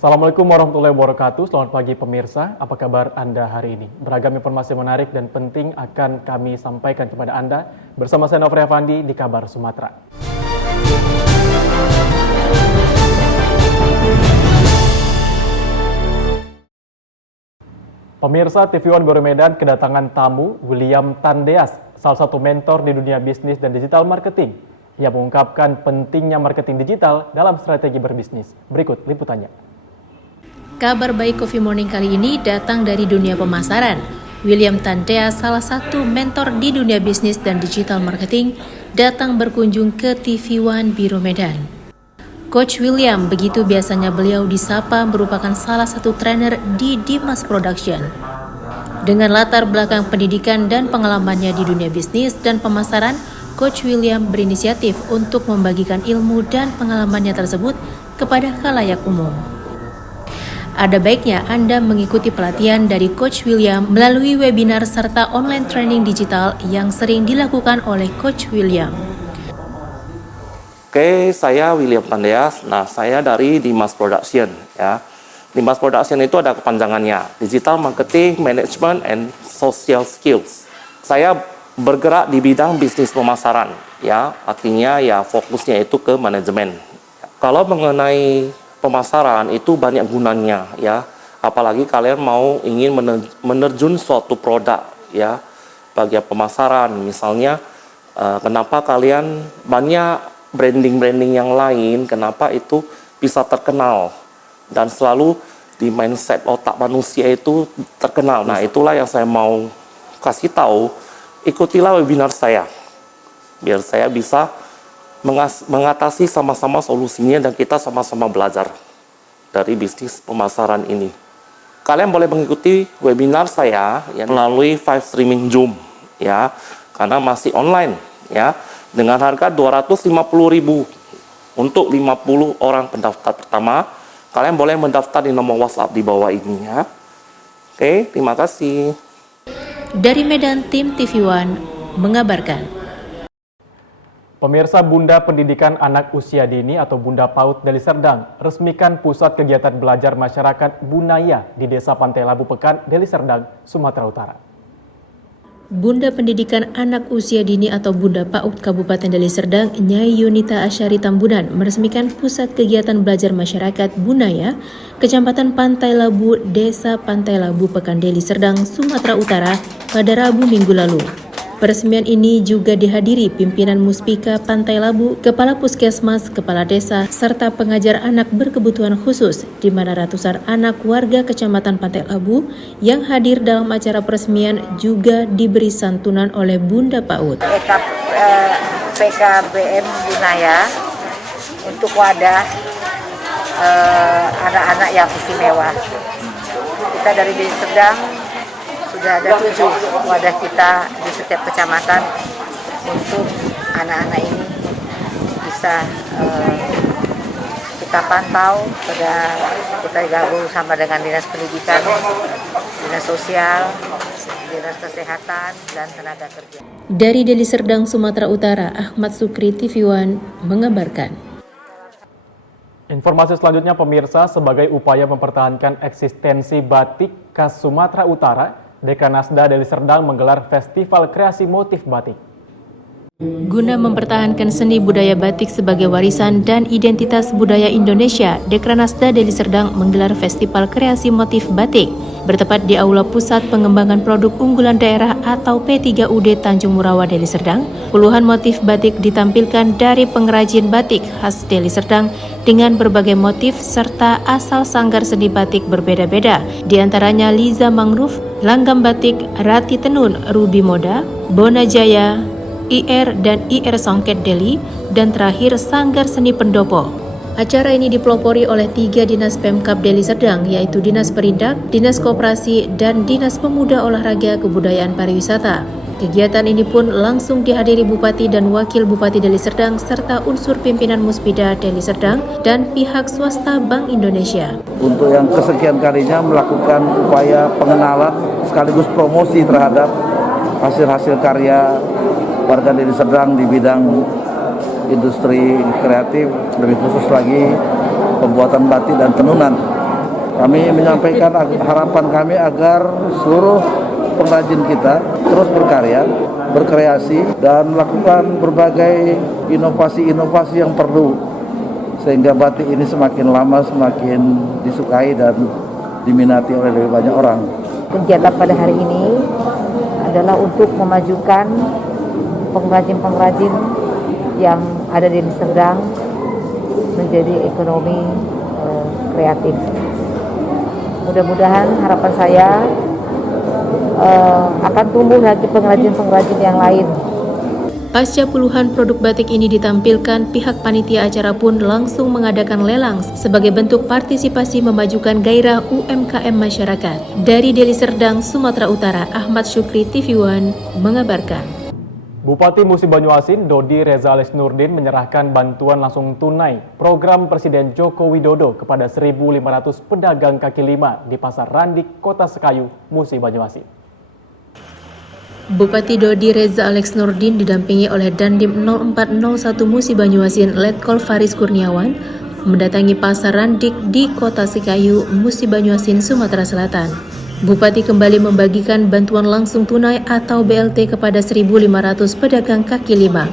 Assalamualaikum warahmatullahi wabarakatuh. Selamat pagi pemirsa, apa kabar Anda hari ini? Beragam informasi menarik dan penting akan kami sampaikan kepada Anda bersama saya Nofri Afandi di Kabar Sumatera. Pemirsa TV One Goro Medan kedatangan tamu William Tandeas, salah satu mentor di dunia bisnis dan digital marketing. Ia mengungkapkan pentingnya marketing digital dalam strategi berbisnis. Berikut liputannya. Kabar baik Coffee Morning kali ini datang dari dunia pemasaran. William Tandeas, salah satu mentor di dunia bisnis dan digital marketing, datang berkunjung ke TV One Biro Medan. Coach William, begitu biasanya beliau disapa, merupakan salah satu trainer di Dimas Production. Dengan latar belakang pendidikan dan pengalamannya di dunia bisnis dan pemasaran, Coach William berinisiatif untuk membagikan ilmu dan pengalamannya tersebut kepada khalayak umum. Ada baiknya Anda mengikuti pelatihan dari Coach William melalui webinar serta online training digital yang sering dilakukan oleh Coach William. Oke, saya William Tandeas. Nah, saya dari Dimas Production ya. Dimas Production itu ada kepanjangannya, Digital Marketing, Management, and Social Skills. Saya bergerak di bidang bisnis pemasaran ya, artinya ya fokusnya itu ke manajemen. Kalau mengenai pemasaran itu banyak gunanya ya, apalagi kalian ingin menerjun suatu produk ya, bagian pemasaran misalnya, kenapa kalian banyak branding yang lain, kenapa itu bisa terkenal dan selalu di mindset otak manusia itu terkenal. Nah, itulah yang saya mau kasih tahu, ikutilah webinar saya biar saya bisa mengatasi sama-sama solusinya dan kita sama-sama belajar dari bisnis pemasaran ini. Kalian boleh mengikuti webinar saya ya, melalui 5 streaming Zoom ya, karena masih online ya, dengan harga 250.000 untuk 50 orang pendaftar pertama. Kalian boleh mendaftar di nomor WhatsApp di bawah ini ya. Oke, terima kasih. Dari Medan, tim TV One mengabarkan. Pemirsa, Bunda Pendidikan Anak Usia Dini atau Bunda PAUD Deli Serdang resmikan pusat kegiatan belajar masyarakat Bunaya di Desa Pantai Labu Pekan, Deli Serdang, Sumatera Utara. Bunda Pendidikan Anak Usia Dini atau Bunda PAUD Kabupaten Deli Serdang, Nyai Yunita Asyari Tambunan meresmikan pusat kegiatan belajar masyarakat Bunaya, Kecamatan Pantai Labu, Desa Pantai Labu Pekan, Deli Serdang, Sumatera Utara pada Rabu minggu lalu. Peresmian ini juga dihadiri pimpinan Muspika Pantai Labu, Kepala Puskesmas, Kepala Desa, serta pengajar anak berkebutuhan khusus, di mana ratusan anak warga Kecamatan Pantai Labu yang hadir dalam acara peresmian juga diberi santunan oleh Bunda PAUD. PKBM Bunaya untuk wadah anak-anak yang istimewa. Kita dari Deli Serdang sudah ada 7 wadah kita di setiap kecamatan untuk anak-anak ini bisa kita pantau, kita gabung sama dengan Dinas Pendidikan, Dinas Sosial, Dinas Kesehatan, dan Tenaga Kerja. Dari Deli Serdang, Sumatera Utara, Ahmad Sukri, TV One mengabarkan. Informasi selanjutnya pemirsa, sebagai upaya mempertahankan eksistensi batik khas Sumatera Utara, Dekranasda Deli Serdang menggelar Festival Kreasi Motif Batik. Guna mempertahankan seni budaya batik sebagai warisan dan identitas budaya Indonesia, Dekranasda Deli Serdang menggelar Festival Kreasi Motif Batik bertepat di Aula Pusat Pengembangan Produk Unggulan Daerah atau P3UD Tanjung Murawa, Deli Serdang. Puluhan motif batik ditampilkan dari pengrajin batik khas Deli Serdang dengan berbagai motif serta asal sanggar seni batik berbeda-beda, di antaranya Liza Mangrove, Langgam Batik, Rati Tenun, Ruby Moda, Bona Jaya, IR dan IR Songket Deli, dan terakhir Sanggar Seni Pendopo. Acara ini dipelopori oleh 3 Dinas Pemkab Deli Serdang, yaitu Dinas Perindak, Dinas Koperasi, dan Dinas Pemuda Olahraga Kebudayaan Pariwisata. Kegiatan ini pun langsung dihadiri Bupati dan Wakil Bupati Deli Serdang serta unsur pimpinan Muspida Deli Serdang dan pihak swasta Bank Indonesia. Untuk yang kesekian kalinya melakukan upaya pengenalan sekaligus promosi terhadap hasil-hasil karya warga Deli Serdang di bidang industri kreatif, lebih khusus lagi pembuatan batik dan tenunan Kami menyampaikan harapan kami agar seluruh pengrajin kita terus berkarya, berkreasi, dan melakukan berbagai inovasi-inovasi yang perlu sehingga batik ini semakin lama semakin disukai dan diminati oleh lebih banyak orang. Kegiatan pada hari ini adalah untuk memajukan pengrajin-pengrajin yang ada di Deli Serdang menjadi ekonomi kreatif. Mudah-mudahan harapan saya akan tumbuh lagi pengrajin-pengrajin yang lain. Pasca puluhan produk batik ini ditampilkan, pihak panitia acara pun langsung mengadakan lelang sebagai bentuk partisipasi memajukan gairah UMKM masyarakat. Dari Deli Serdang, Sumatera Utara, Ahmad Syukri, TV One, mengabarkan. Bupati Musi Banyuasin, Dodi Reza Lesnurdin menyerahkan bantuan langsung tunai program Presiden Joko Widodo kepada 1.500 pedagang kaki lima di Pasar Randik, Kota Sekayu, Musi Banyuasin. Bupati Dodi Reza Lesnurdin didampingi oleh Dandim 0401 Musi Banyuasin Letkol Faris Kurniawan mendatangi Pasar Randik di Kota Sekayu, Musi Banyuasin, Sumatera Selatan. Bupati kembali membagikan bantuan langsung tunai atau BLT kepada 1.500 pedagang kaki lima.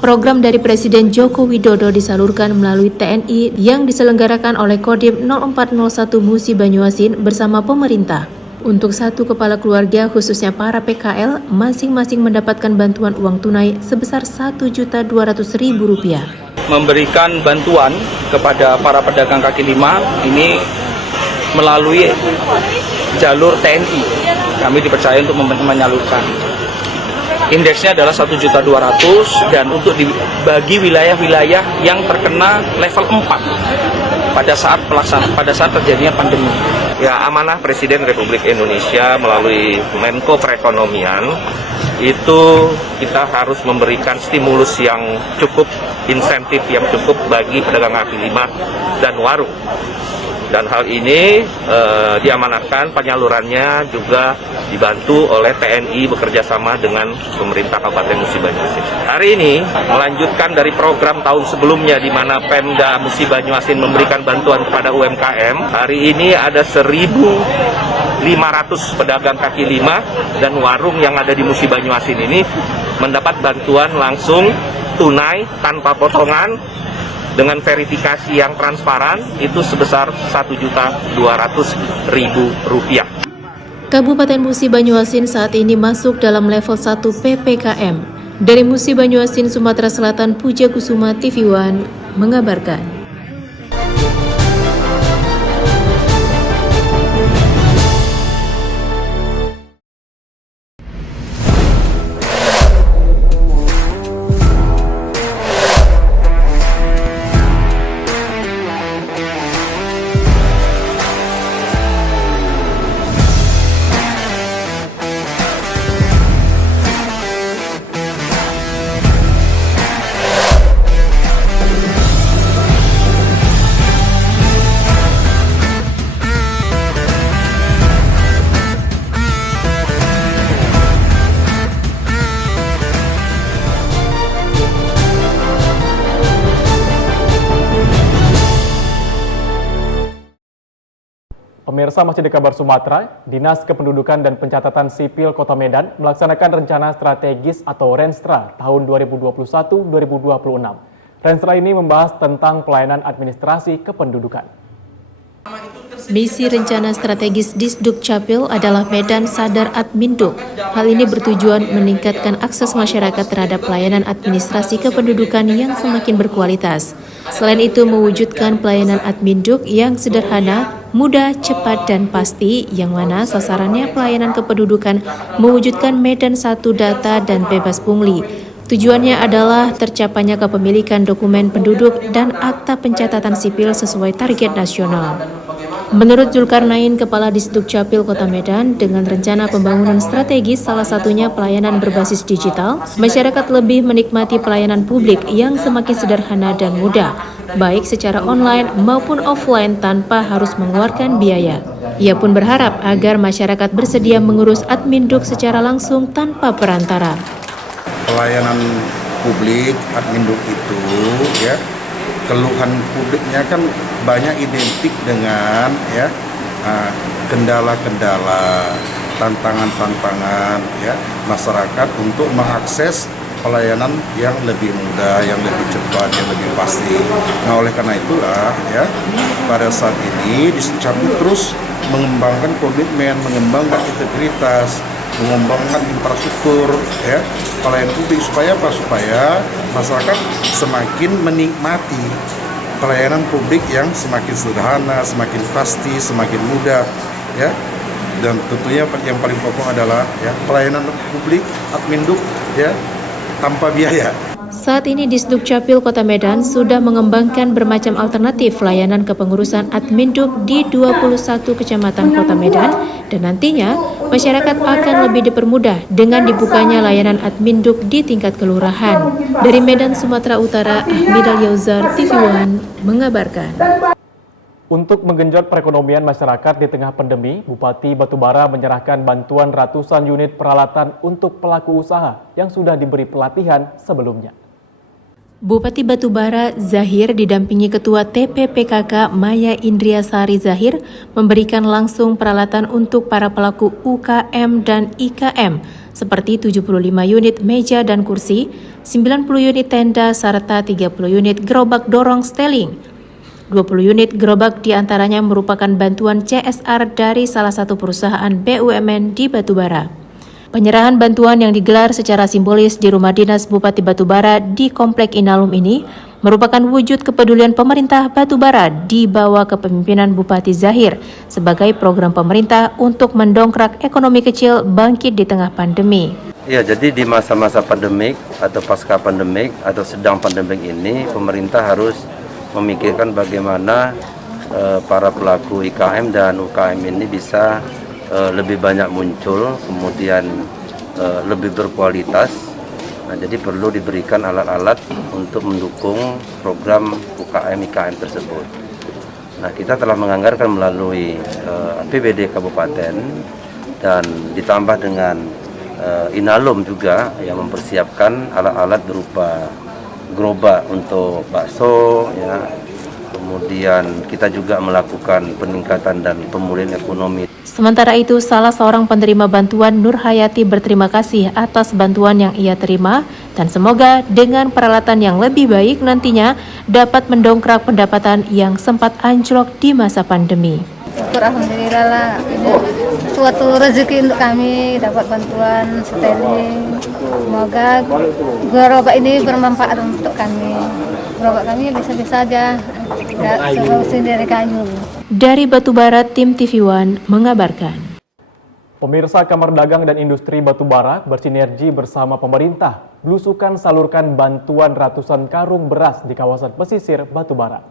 Program dari Presiden Joko Widodo disalurkan melalui TNI yang diselenggarakan oleh Kodim 0401 Musi Banyuasin bersama pemerintah. Untuk satu kepala keluarga, khususnya para PKL, masing-masing mendapatkan bantuan uang tunai sebesar Rp1.200.000. Memberikan bantuan kepada para pedagang kaki lima ini melalui jalur TNI. Kami dipercaya untuk menyalurkan. Indeksnya adalah 1.200.000 dan untuk dibagi wilayah-wilayah yang terkena level 4 pada saat terjadinya pandemi. Ya, amanah Presiden Republik Indonesia melalui Menko Perekonomian itu kita harus memberikan stimulus yang cukup, insentif yang cukup bagi pedagang kaki lima dan warung. Dan hal ini diamanahkan penyalurannya juga dibantu oleh TNI bekerjasama dengan pemerintah Kabupaten Musi Banyuasin. Hari ini melanjutkan dari program tahun sebelumnya di mana Pemda Musi Banyuasin memberikan bantuan kepada UMKM. Hari ini ada 1.500 pedagang kaki lima dan warung yang ada di Musi Banyuasin ini mendapat bantuan langsung tunai tanpa potongan dengan verifikasi yang transparan itu sebesar Rp1.200.000. Kabupaten Musi Banyuasin saat ini masuk dalam level 1 PPKM. Dari Musi Banyuasin, Sumatera Selatan, Puja Kusuma, TV One mengabarkan. Pemirsa, masih di kabar Sumatera, Dinas Kependudukan dan Pencatatan Sipil Kota Medan melaksanakan rencana strategis atau Renstra tahun 2021-2026. Renstra ini membahas tentang pelayanan administrasi kependudukan. Misi rencana strategis Disduk Capil adalah Medan Sadar Adminduk. Hal ini bertujuan meningkatkan akses masyarakat terhadap pelayanan administrasi kependudukan yang semakin berkualitas. Selain itu, mewujudkan pelayanan Adminduk yang sederhana, mudah, cepat, dan pasti, yang mana sasarannya pelayanan kependudukan mewujudkan Medan 1 data dan bebas pungli. Tujuannya adalah tercapainya kepemilikan dokumen penduduk dan akta pencatatan sipil sesuai target nasional. Menurut Zulkarnain, Kepala Disduk Capil Kota Medan, dengan rencana pembangunan strategis salah satunya pelayanan berbasis digital, masyarakat lebih menikmati pelayanan publik yang semakin sederhana dan mudah, baik secara online maupun offline tanpa harus mengeluarkan biaya. Ia pun berharap agar masyarakat bersedia mengurus Adminduk secara langsung tanpa perantara. Pelayanan publik Adminduk itu keluhan publiknya kan banyak identik dengan kendala-kendala, tantangan-tantangan ya masyarakat untuk mengakses pelayanan yang lebih mudah, yang lebih cepat, yang lebih pasti. Nah, oleh karena itulah ya pada saat ini Disdukcapil terus mengembangkan komitmen, mengembangkan integritas, mengembangkan infrastruktur ya pelayanan publik supaya apa? Supaya masyarakat semakin menikmati pelayanan publik yang semakin sederhana, semakin pasti, semakin mudah ya. Dan tentunya yang paling pokok adalah ya pelayanan publik Adminduk ya tanpa biaya. Saat ini Disdukcapil Kota Medan sudah mengembangkan bermacam alternatif layanan kepengurusan Adminduk di 21 kecamatan Kota Medan dan nantinya masyarakat akan lebih dipermudah dengan dibukanya layanan Adminduk di tingkat kelurahan. Dari Medan, Sumatera Utara, Ahmidal Yauzar, TV One mengabarkan. Untuk menggenjot perekonomian masyarakat di tengah pandemi, Bupati Batubara menyerahkan bantuan ratusan unit peralatan untuk pelaku usaha yang sudah diberi pelatihan sebelumnya. Bupati Batubara Zahir didampingi Ketua TPPKK Maya Indriasari Zahir memberikan langsung peralatan untuk para pelaku UKM dan IKM seperti 75 unit meja dan kursi, 90 unit tenda, serta 30 unit gerobak dorong steling. 20 unit gerobak diantaranya merupakan bantuan CSR dari salah satu perusahaan BUMN di Batubara. Penyerahan bantuan yang digelar secara simbolis di Rumah Dinas Bupati Batubara di Komplek Inalum ini merupakan wujud kepedulian pemerintah Batubara di bawah kepemimpinan Bupati Zahir sebagai program pemerintah untuk mendongkrak ekonomi kecil bangkit di tengah pandemi. Ya, jadi di masa-masa pandemik atau pasca pandemik atau sedang pandemik ini, pemerintah harus memikirkan bagaimana para pelaku IKM dan UKM ini bisa lebih banyak muncul, kemudian lebih berkualitas. Nah, jadi perlu diberikan alat-alat untuk mendukung program UKM IKM tersebut. Nah, kita telah menganggarkan melalui APBD Kabupaten dan ditambah dengan Inalum juga yang mempersiapkan alat-alat berupa gerobak untuk bakso ya. Kemudian kita juga melakukan peningkatan dan pemulihan ekonomi. Sementara itu, salah seorang penerima bantuan Nur Hayati berterima kasih atas bantuan yang ia terima dan semoga dengan peralatan yang lebih baik nantinya dapat mendongkrak pendapatan yang sempat anjlok di masa pandemi. Syukur alhamdulillah lah, ini suatu rezeki untuk kami dapat bantuan steling. Semoga gerobak ini bermanfaat untuk kami. Gerobak kami bisa-bisa aja, solusi dari kayu. Dari Batubara, tim TV One mengabarkan. Pemirsa, Kamar Dagang dan Industri Batubara bersinergi bersama pemerintah belusukan salurkan bantuan ratusan karung beras di kawasan pesisir Batubara.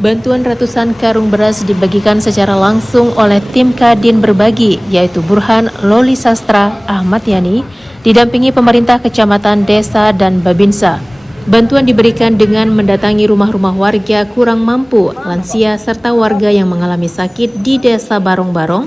Bantuan ratusan karung beras dibagikan secara langsung oleh tim Kadin Berbagi, yaitu Burhan, Loli Sastra, Ahmad Yani, didampingi pemerintah kecamatan, desa, dan Babinsa. Bantuan diberikan dengan mendatangi rumah-rumah warga kurang mampu, lansia, serta warga yang mengalami sakit di Desa Barong-Barong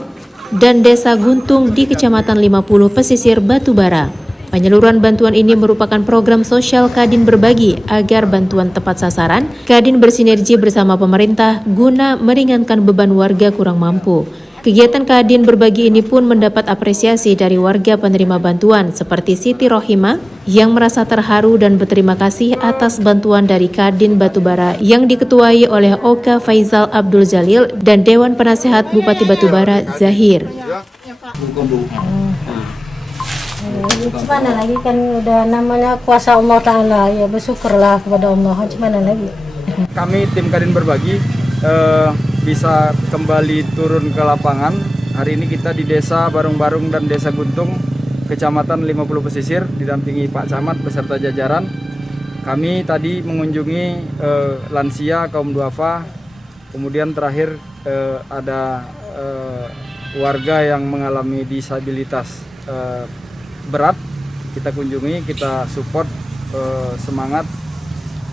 dan Desa Guntung di Kecamatan 50 Pesisir Batubara. Penyaluran bantuan ini merupakan program sosial Kadin Berbagi agar bantuan tepat sasaran. Kadin bersinergi bersama pemerintah guna meringankan beban warga kurang mampu. Kegiatan Kadin Berbagi ini pun mendapat apresiasi dari warga penerima bantuan seperti Siti Rohimah yang merasa terharu dan berterima kasih atas bantuan dari Kadin Batubara yang diketuai oleh Oka Faizal Abdul Jalil dan Dewan Penasehat Bupati Batubara Zahir. Gimana lagi kan udah namanya kuasa Allah Ta'ala, ya bersyukurlah kepada Allah, gimana lagi. Kami tim Kadin Berbagi bisa kembali turun ke lapangan. Hari ini kita di Desa Barong-Barong dan Desa Guntung, Kecamatan 50 Pesisir, didampingi Pak Camat beserta jajaran. Kami tadi mengunjungi lansia, kaum duafa, kemudian terakhir ada warga yang mengalami disabilitas berat. Kita kunjungi, kita support, semangat.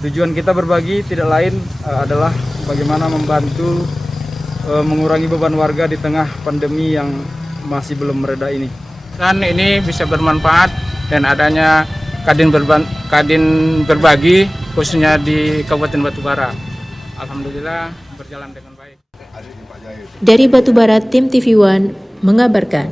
Tujuan kita berbagi tidak lain adalah bagaimana membantu mengurangi beban warga di tengah pandemi yang masih belum mereda ini. Dan ini bisa bermanfaat dan adanya Kadin Berbagi khususnya di Kabupaten Batubara. Alhamdulillah berjalan dengan baik. Dari Batubara, tim TV One mengabarkan.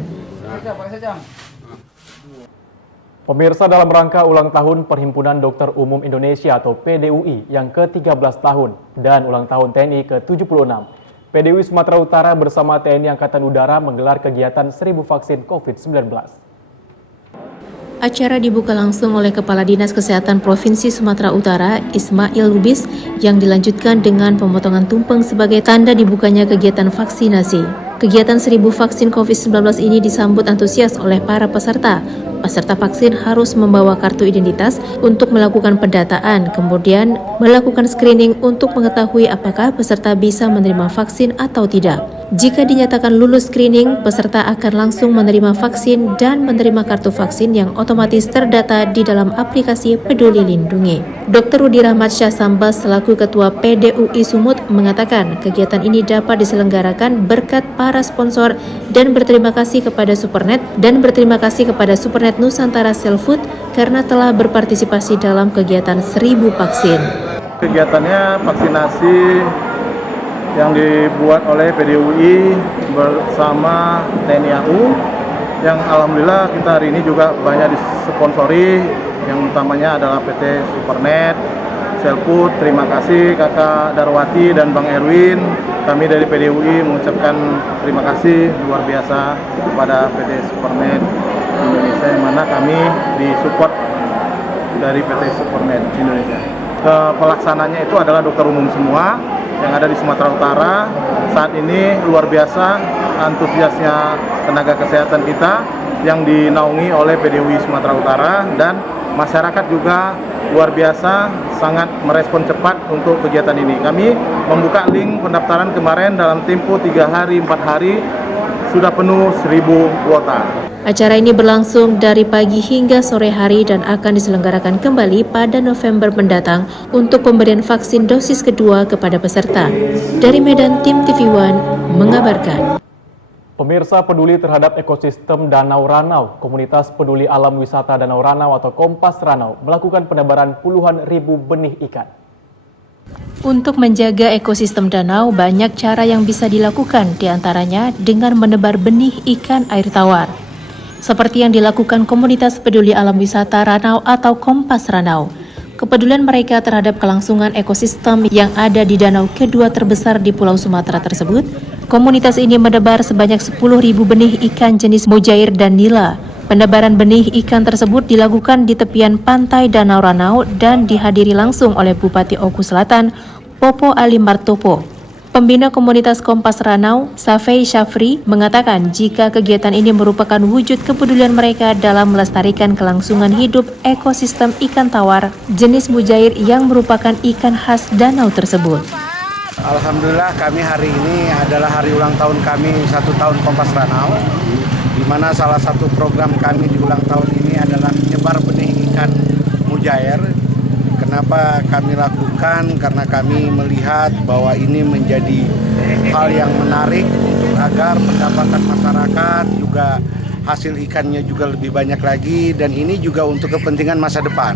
Pemirsa, dalam rangka ulang tahun Perhimpunan Dokter Umum Indonesia atau PDUI yang ke-13 tahun dan ulang tahun TNI ke-76, PDUI Sumatera Utara bersama TNI Angkatan Udara menggelar kegiatan 1000 vaksin COVID-19. Acara dibuka langsung oleh Kepala Dinas Kesehatan Provinsi Sumatera Utara, Ismail Lubis, yang dilanjutkan dengan pemotongan tumpeng sebagai tanda dibukanya kegiatan vaksinasi. Kegiatan 1000 vaksin COVID-19 ini disambut antusias oleh para peserta. Peserta vaksin harus membawa kartu identitas untuk melakukan pendataan, kemudian melakukan screening untuk mengetahui apakah peserta bisa menerima vaksin atau tidak. Jika dinyatakan lulus screening, peserta akan langsung menerima vaksin dan menerima kartu vaksin yang otomatis terdata di dalam aplikasi Peduli Lindungi. Dr. Rudi Rahmat Syah Sambas selaku Ketua PDUI Sumut mengatakan kegiatan ini dapat diselenggarakan berkat para sponsor dan berterima kasih kepada Supernet Nusantara Selfood karena telah berpartisipasi dalam kegiatan 1000 vaksin. Kegiatannya vaksinasi yang dibuat oleh PDUI bersama TNI AU, yang alhamdulillah kita hari ini juga banyak disponsori, yang utamanya adalah PT Supernet, Selfood. Terima kasih Kakak Darwati dan Bang Erwin. Kami dari PDUI mengucapkan terima kasih luar biasa kepada PT Supernet Indonesia, yang mana kami disupport dari PT Supernet Indonesia. Pelaksananya itu adalah dokter umum semua yang ada di Sumatera Utara. Saat ini luar biasa antusiasnya tenaga kesehatan kita yang dinaungi oleh PDUI Sumatera Utara, dan masyarakat juga luar biasa sangat merespon cepat untuk kegiatan ini. Kami membuka link pendaftaran kemarin dalam tempo 3 hari 4 hari sudah penuh 1000 kuota. Acara ini berlangsung dari pagi hingga sore hari dan akan diselenggarakan kembali pada November mendatang untuk pemberian vaksin dosis kedua kepada peserta. Dari Medan, tim TV One mengabarkan. Pemirsa, peduli terhadap ekosistem Danau Ranau, Komunitas Peduli Alam Wisata Danau Ranau atau Kompas Ranau melakukan penebaran puluhan ribu benih ikan. Untuk menjaga ekosistem danau, banyak cara yang bisa dilakukan, diantaranya dengan menebar benih ikan air tawar. Seperti yang dilakukan Komunitas Peduli Alam Wisata Ranau atau Kompas Ranau. Kepedulian mereka terhadap kelangsungan ekosistem yang ada di danau kedua terbesar di Pulau Sumatera tersebut, komunitas ini menebar sebanyak 10.000 benih ikan jenis mujair dan nila. Penebaran benih ikan tersebut dilakukan di tepian pantai Danau Ranau dan dihadiri langsung oleh Bupati Oku Selatan, Popo Ali Martopo. Pembina komunitas Kompas Ranau, Safei Syafri, mengatakan jika kegiatan ini merupakan wujud kepedulian mereka dalam melestarikan kelangsungan hidup ekosistem ikan tawar jenis mujair yang merupakan ikan khas danau tersebut. Alhamdulillah, kami hari ini adalah hari ulang tahun kami 1 tahun Kompas Ranau, di mana salah satu program kami di ulang tahun ini adalah menyebar benih ikan mujair. Kenapa kami lakukan? Karena kami melihat bahwa ini menjadi hal yang menarik untuk agar pendapatan masyarakat juga hasil ikannya juga lebih banyak lagi, dan ini juga untuk kepentingan masa depan.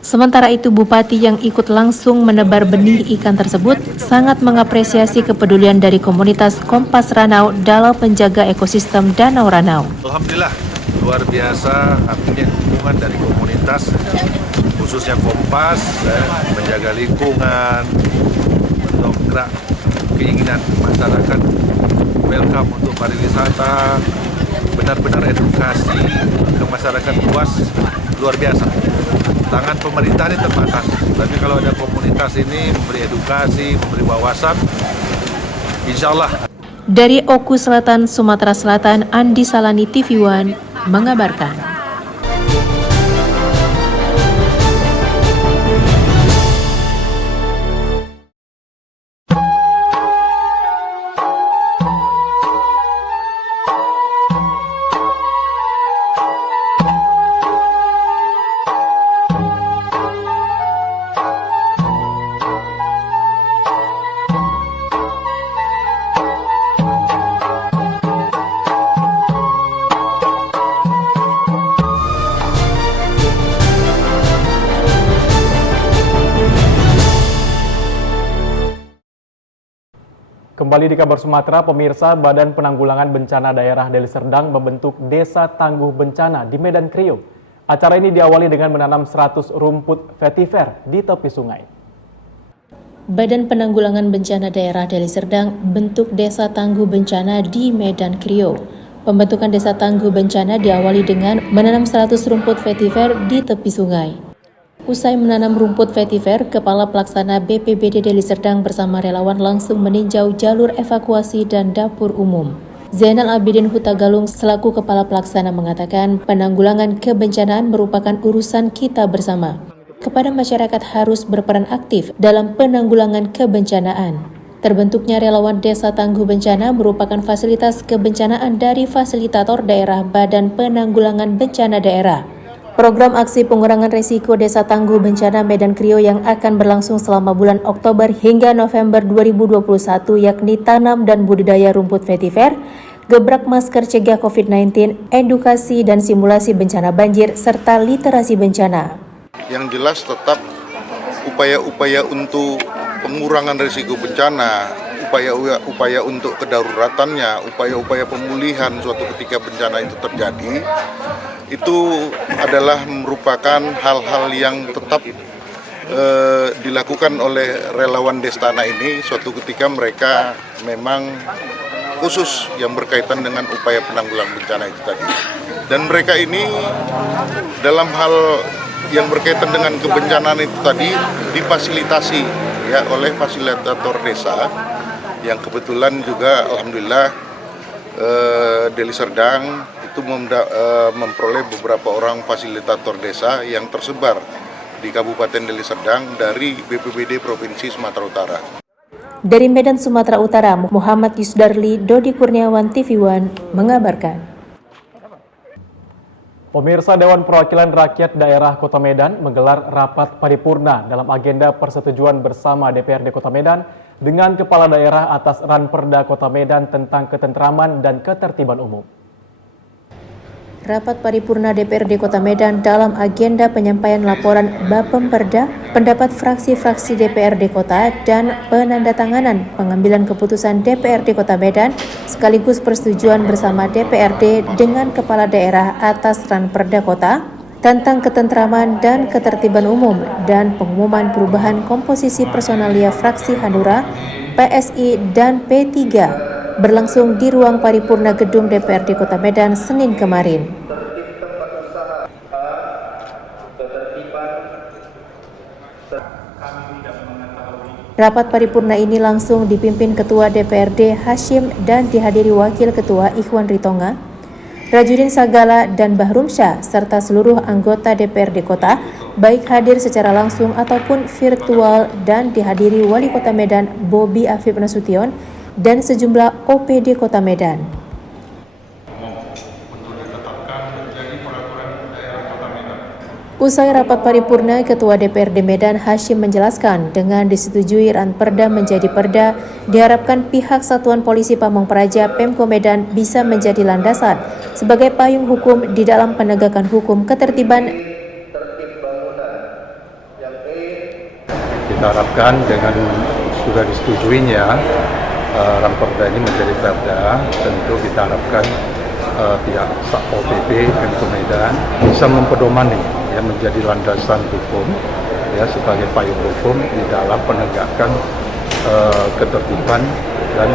Sementara itu, Bupati yang ikut langsung menebar benih ikan tersebut sangat mengapresiasi kepedulian dari komunitas Kompas Ranau dalam menjaga ekosistem Danau Ranau. Alhamdulillah, luar biasa artinya dukungan dari komunitas, khususnya Kompas, menjaga lingkungan, mendongkrak keinginan masyarakat, welcome untuk pariwisata, benar-benar edukasi ke masyarakat luas, luar biasa. Tangan pemerintah ini terbatas, tapi kalau ada komunitas ini memberi edukasi, memberi wawasan, insya Allah. Dari Oku Selatan, Sumatera Selatan, Andi Salani, TV One mengabarkan. Kembali di kabar Sumatera, pemirsa, Badan Penanggulangan Bencana Daerah Deli Serdang membentuk Desa Tangguh Bencana di Medan Kriyo. Acara ini diawali dengan menanam 100 rumput vetiver di tepi sungai. Badan Penanggulangan Bencana Daerah Deli Serdang bentuk Desa Tangguh Bencana di Medan Kriyo. Pembentukan Desa Tangguh Bencana diawali dengan menanam 100 rumput vetiver di tepi sungai. Usai menanam rumput vetiver, Kepala Pelaksana BPBD Deli Serdang bersama relawan langsung meninjau jalur evakuasi dan dapur umum. Zainal Abidin Hutagalung selaku Kepala Pelaksana mengatakan penanggulangan kebencanaan merupakan urusan kita bersama. Kepada masyarakat harus berperan aktif dalam penanggulangan kebencanaan. Terbentuknya relawan Desa Tangguh Bencana merupakan fasilitas kebencanaan dari fasilitator daerah Badan Penanggulangan Bencana Daerah. Program aksi pengurangan resiko Desa Tangguh Bencana Medan Kriyo yang akan berlangsung selama bulan Oktober hingga November 2021 yakni tanam dan budidaya rumput vetiver, gebrak masker cegah COVID-19, edukasi dan simulasi bencana banjir, serta literasi bencana. Yang jelas tetap upaya-upaya untuk pengurangan risiko bencana, upaya-upaya untuk kedaruratannya, upaya-upaya pemulihan suatu ketika bencana itu terjadi, itu adalah merupakan hal-hal yang tetap dilakukan oleh relawan Destana ini suatu ketika mereka memang khusus yang berkaitan dengan upaya penanggulangan bencana itu tadi. Dan mereka ini dalam hal yang berkaitan dengan kebencanaan itu tadi difasilitasi ya oleh fasilitator desa yang kebetulan juga alhamdulillah Deli Serdang itu memperoleh beberapa orang fasilitator desa yang tersebar di Kabupaten Deli Serdang dari BPBD Provinsi Sumatera Utara. Dari Medan, Sumatera Utara, Muhammad Yusdarli, Dodi Kurniawan, TV One mengabarkan. Pemirsa, Dewan Perwakilan Rakyat Daerah Kota Medan menggelar rapat paripurna dalam agenda persetujuan bersama DPRD Kota Medan dengan Kepala Daerah atas Ranperda Kota Medan tentang ketentraman dan ketertiban umum. Rapat paripurna DPRD Kota Medan dalam agenda penyampaian laporan Bapemperda, pendapat fraksi-fraksi DPRD Kota, dan penandatanganan pengambilan keputusan DPRD Kota Medan sekaligus persetujuan bersama DPRD dengan Kepala Daerah atas Ranperda Kota tentang ketentraman dan ketertiban umum dan pengumuman perubahan komposisi personalia fraksi Hanura, PSI, dan P3 berlangsung di ruang paripurna gedung DPRD Kota Medan Senin kemarin. Rapat paripurna ini langsung dipimpin Ketua DPRD Hashim dan dihadiri Wakil Ketua Ikhwan Ritonga, Rajudin Sagala, dan Bahrum Syah, serta seluruh anggota DPRD Kota, baik hadir secara langsung ataupun virtual, dan dihadiri Wali Kota Medan Bobi Afif Nasution dan sejumlah OPD Kota Medan. Usai rapat paripurna, Ketua DPRD Medan Hashim menjelaskan dengan disetujui Ranperda menjadi perda, diharapkan pihak Satuan Polisi Pamong Praja Pemko Medan bisa menjadi landasan sebagai payung hukum di dalam penegakan hukum ketertiban. Kita harapkan dengan sudah disetujuinya Ranperda ini menjadi perda, tentu kita harapkan pihak Satpol PP Pemko Medan bisa mempedomani ya menjadi landasan hukum ya sebagai payung hukum di dalam penegakan ketertiban dan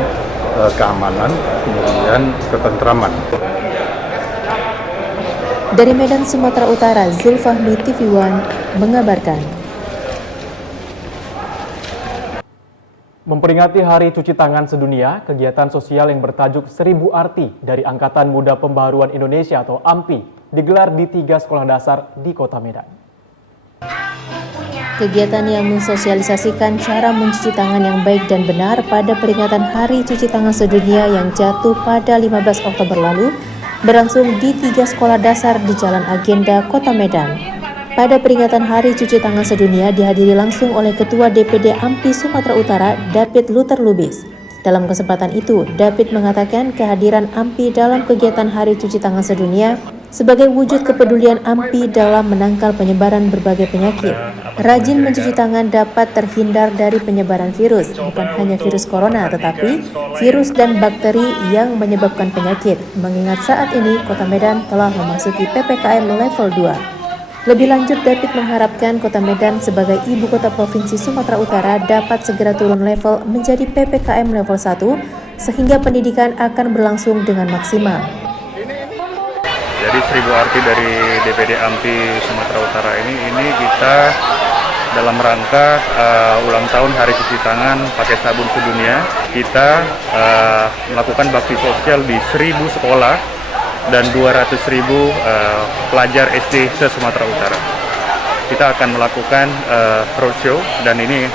keamanan, kemudian ketentraman. Dari Medan, Sumatera Utara, Zulfahmi, TV One mengabarkan. Memperingati Hari Cuci Tangan Sedunia, kegiatan sosial yang bertajuk 1000 Arti dari Angkatan Muda Pembaharuan Indonesia atau AMPI digelar di 3 sekolah dasar di Kota Medan. Kegiatan yang mensosialisasikan cara mencuci tangan yang baik dan benar pada peringatan Hari Cuci Tangan Sedunia yang jatuh pada 15 Oktober lalu berlangsung di 3 sekolah dasar di Jalan Agenda, Kota Medan. Pada peringatan Hari Cuci Tangan Sedunia dihadiri langsung oleh Ketua DPD AMPI Sumatera Utara, David Luther Lubis. Dalam kesempatan itu, David mengatakan kehadiran AMPI dalam kegiatan Hari Cuci Tangan Sedunia Sebagai wujud kepedulian AMPI dalam menangkal penyebaran berbagai penyakit, rajin mencuci tangan dapat terhindar dari penyebaran virus, bukan hanya virus corona, tetapi virus dan bakteri yang menyebabkan penyakit, mengingat saat ini Kota Medan telah memasuki PPKM level 2. Lebih lanjut, David mengharapkan Kota Medan sebagai ibu kota Provinsi Sumatera Utara dapat segera turun level menjadi PPKM level 1, sehingga pendidikan akan berlangsung dengan maksimal. Jadi 1000 arti dari DPD AMPI Sumatera Utara ini kita dalam rangka ulang tahun Hari Cuci Tangan Pakai Sabun Sedunia. Kita melakukan bakti sosial di 1000 sekolah dan 200.000 pelajar SD se-Sumatera Utara. Kita akan melakukan roadshow dan ini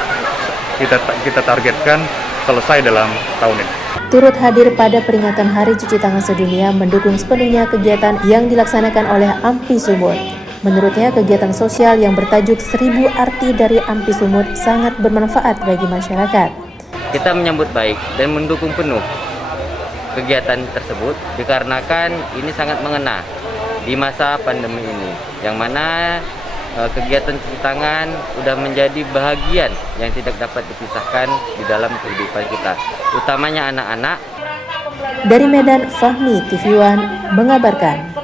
kita targetkan selesai dalam tahun ini. Turut hadir pada peringatan Hari Cuci Tangan Sedunia mendukung sepenuhnya kegiatan yang dilaksanakan oleh AMPI Sumut. Menurutnya, kegiatan sosial yang bertajuk 1000 arti dari AMPI Sumut sangat bermanfaat bagi masyarakat. Kita menyambut baik dan mendukung penuh kegiatan tersebut dikarenakan ini sangat mengena di masa pandemi ini, yang mana kegiatan cuci tangan sudah menjadi bahagian yang tidak dapat dipisahkan di dalam kehidupan kita, utamanya anak-anak. Dari Medan, Fahmi, TV One mengabarkan.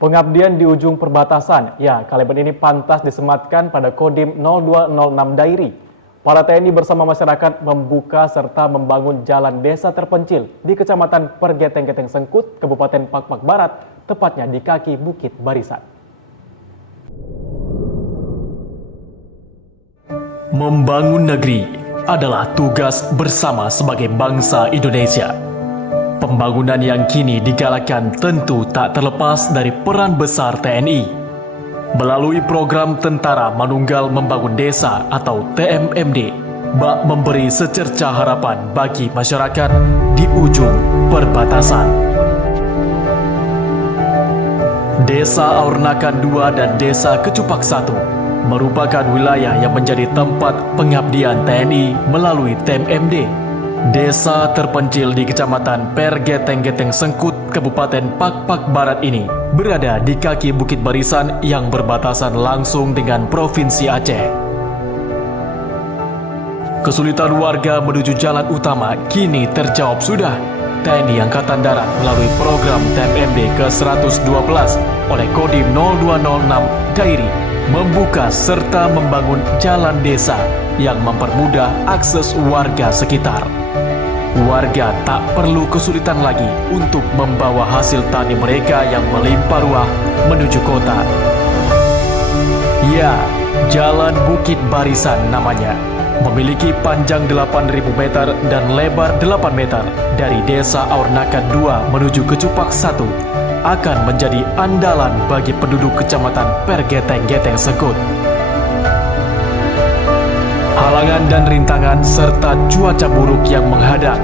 Pengabdian di ujung perbatasan, ya kalimat ini pantas disematkan pada Kodim 0206 Dairi. Para TNI bersama masyarakat membuka serta membangun jalan desa terpencil di Kecamatan Pergeteng-Geteng Sengkut, Kabupaten Pakpak Barat, tepatnya di kaki Bukit Barisan. Membangun negeri adalah tugas bersama sebagai bangsa Indonesia. Pembangunan yang kini digalakkan tentu tak terlepas dari peran besar TNI. Melalui program Tentara Manunggal Membangun Desa atau TMMD, bak memberi secerca harapan bagi masyarakat di ujung perbatasan. Desa Aurnakan 2 dan Desa Kecupak 1 merupakan wilayah yang menjadi tempat pengabdian TNI melalui TMMD. Desa terpencil di Kecamatan Pergeteng-Geteng Sengkut, Kabupaten Pakpak Barat ini berada di kaki Bukit Barisan yang berbatasan langsung dengan Provinsi Aceh. Kesulitan warga menuju jalan utama kini terjawab sudah. TNI Angkatan Darat melalui program TMMD ke-112 oleh Kodim 0206 Dairi membuka serta membangun jalan desa yang mempermudah akses warga sekitar. Warga tak perlu kesulitan lagi untuk membawa hasil tani mereka yang melimpah ruah menuju kota. Ya, Jalan Bukit Barisan namanya. Memiliki panjang 8.000 meter dan lebar 8 meter dari Desa Aurnakan 2 menuju Kecupak 1 akan menjadi andalan bagi penduduk Kecamatan Pergeteng-Geteng Sengkut. Halangan dan rintangan serta cuaca buruk yang menghadang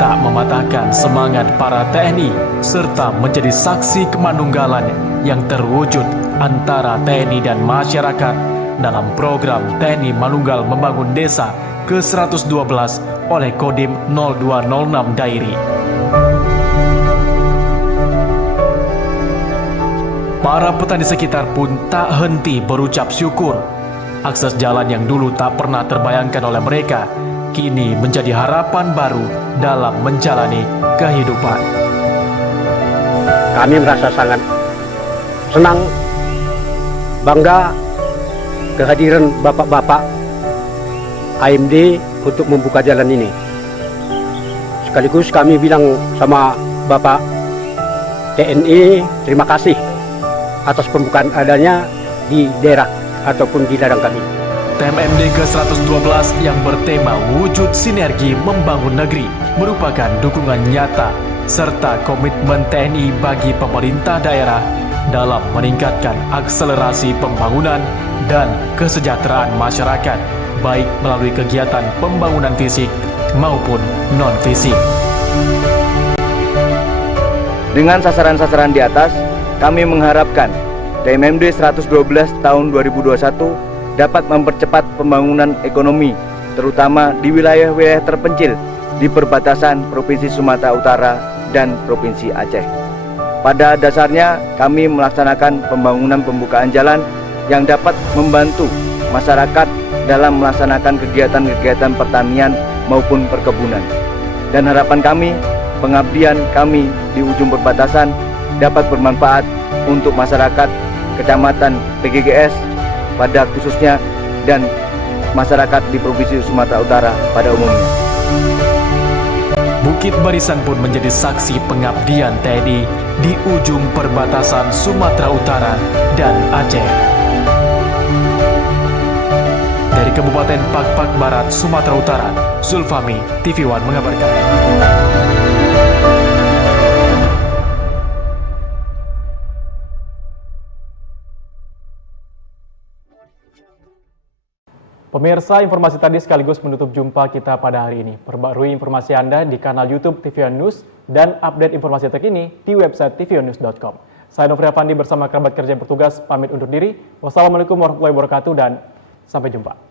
tak mematahkan semangat para TNI serta menjadi saksi kemanunggalan yang terwujud antara TNI dan masyarakat dalam program TNI Manunggal Membangun Desa ke-112 oleh Kodim 0206 Dairi. Para petani sekitar pun tak henti berucap syukur. Akses jalan yang dulu tak pernah terbayangkan oleh mereka, kini menjadi harapan baru dalam menjalani kehidupan. Kami merasa sangat senang, bangga kehadiran bapak-bapak AMD untuk membuka jalan ini. Sekaligus kami bilang sama Bapak TNI, terima kasih atas pembukaan adanya di daerah ataupun di ladang kami. TMMD ke-112 yang bertema Wujud Sinergi Membangun Negeri merupakan dukungan nyata serta komitmen TNI bagi pemerintah daerah dalam meningkatkan akselerasi pembangunan dan kesejahteraan masyarakat, baik melalui kegiatan pembangunan fisik maupun non-fisik. Dengan sasaran-sasaran di atas, kami mengharapkan TMMD 112 tahun 2021 dapat mempercepat pembangunan ekonomi, terutama di wilayah-wilayah terpencil di perbatasan Provinsi Sumatera Utara dan Provinsi Aceh. Pada dasarnya kami melaksanakan pembangunan pembukaan jalan yang dapat membantu masyarakat dalam melaksanakan kegiatan-kegiatan pertanian maupun perkebunan. Dan harapan kami, pengabdian kami di ujung perbatasan dapat bermanfaat untuk masyarakat Kecamatan PGGS pada khususnya dan masyarakat di Provinsi Sumatera Utara pada umumnya. Bukit Barisan pun menjadi saksi pengabdian TNI di ujung perbatasan Sumatera Utara dan Aceh. Dari Kabupaten Pakpak Barat, Sumatera Utara, Zulfami, TV One mengabarkan. Pemirsa, informasi tadi sekaligus menutup jumpa kita pada hari ini. Perbarui informasi Anda di kanal YouTube TV One News dan update informasi terkini di website tvonnews.com. Saya Nofri Afandi bersama kerabat kerja yang bertugas pamit undur diri. Wassalamualaikum warahmatullahi wabarakatuh dan sampai jumpa.